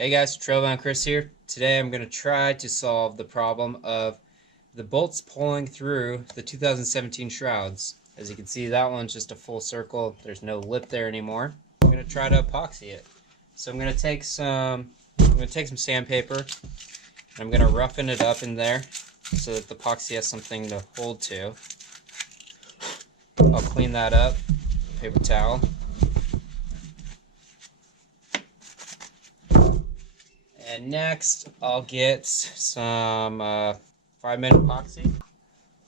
Hey guys, Trailbound Chris here. Today I'm going to try to solve the problem of the bolts pulling through the 2017 shrouds. As you can see, that one's just a full circle. There's no lip there anymore. I'm going to try to epoxy it. So I'm going to take some sandpaper and I'm going to roughen it up in there so that the epoxy has something to hold to. I'll clean that up, paper towel. And next, I'll get some 5-minute epoxy.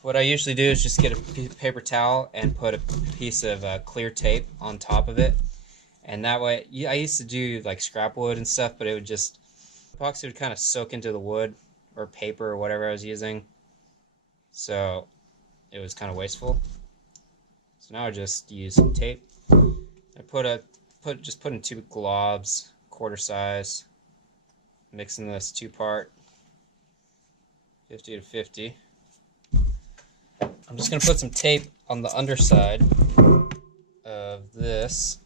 What I usually do is just get a paper towel and put a piece of clear tape on top of it. And that way, I used to do like scrap wood and stuff, but epoxy would kind of soak into the wood or paper or whatever I was using. So it was kind of wasteful. So now I just use some tape. I just put in 2 globs, quarter size. Mixing this 2-part 50 to 50. I'm just going to put some tape on the underside of this,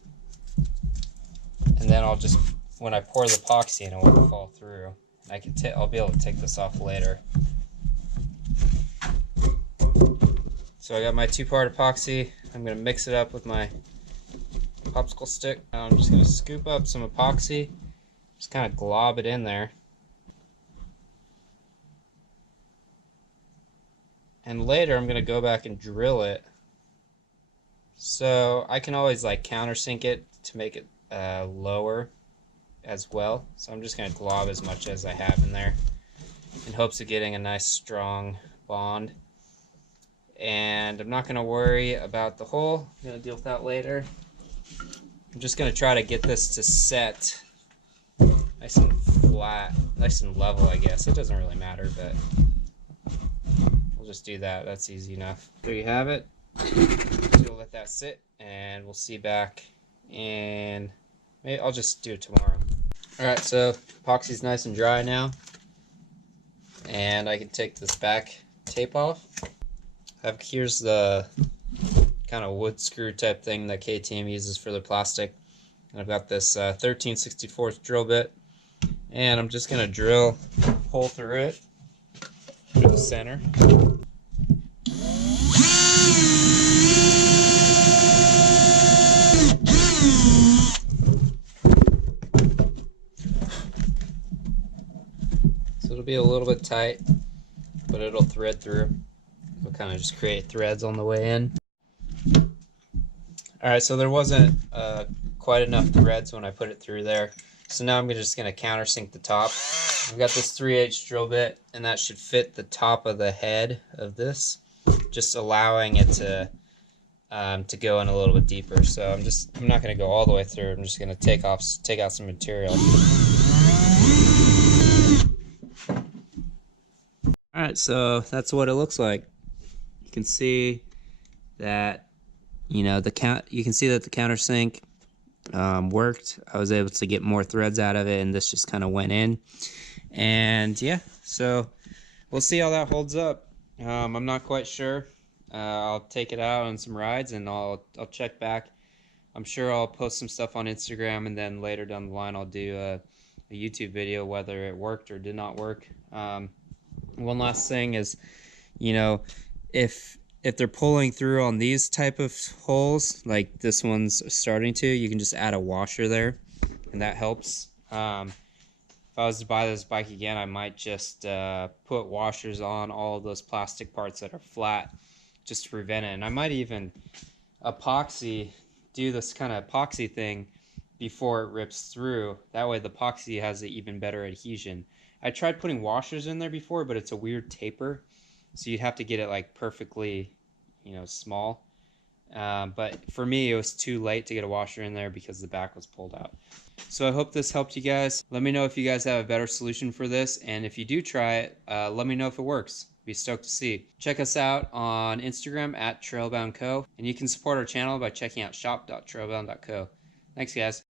and then I'll just, when I pour the epoxy in, it won't fall through. I'll be able to take this off later. So I got my 2-part epoxy. I'm going to mix it up with my popsicle stick. Now I'm just going to scoop up some epoxy. Just kind of glob it in there. And later I'm going to go back and drill it. So I can always like countersink it to make it lower as well. So I'm just going to glob as much as I have in there in hopes of getting a nice strong bond. And I'm not going to worry about the hole. I'm going to deal with that later. I'm just going to try to get this to set nice and flat, nice and level, I guess. It doesn't really matter, but we'll just do that. That's easy enough. There you have it. So we'll let that sit, and we'll see back, and maybe I'll just do it tomorrow. Alright, so epoxy's nice and dry now, and I can take this back tape off. Here's the kind of wood screw type thing that KTM uses for their plastic. And I've got this 13/64 drill bit, and I'm just going to drill a hole through it, through the center. So it'll be a little bit tight, but it'll thread through. It'll kind of just create threads on the way in. Alright, so there wasn't quite enough threads when I put it through there. So now I'm just going to countersink the top. I've got this 3/8 drill bit, and that should fit the top of the head of this, just allowing it to go in a little bit deeper. So I'm not going to go all the way through. I'm just going to take out some material. Alright, so that's what it looks like. You can see that, you know, you can see that the countersink worked. I was able to get more threads out of it, and this just kind of went in. And yeah, so we'll see how that holds up. I'm not quite sure. I'll take it out on some rides, and I'll check back. I'm sure I'll post some stuff on Instagram, and then later down the line I'll do a YouTube video whether it worked or did not work. One last thing is, you know, if they're pulling through on these type of holes, like this one's starting to, you can just add a washer there, and that helps. If I was to buy this bike again, I might just put washers on all of those plastic parts that are flat, just to prevent it. And I might even do this kind of epoxy thing before it rips through. That way the epoxy has an even better adhesion. I tried putting washers in there before, but it's a weird taper. So you'd have to get it like perfectly, you know, small. But for me, it was too late to get a washer in there because the back was pulled out. So I hope this helped you guys. Let me know if you guys have a better solution for this. And if you do try it, let me know if it works. Be stoked to see. Check us out on Instagram at Trailbound Co. And you can support our channel by checking out shop.trailbound.co. Thanks, guys.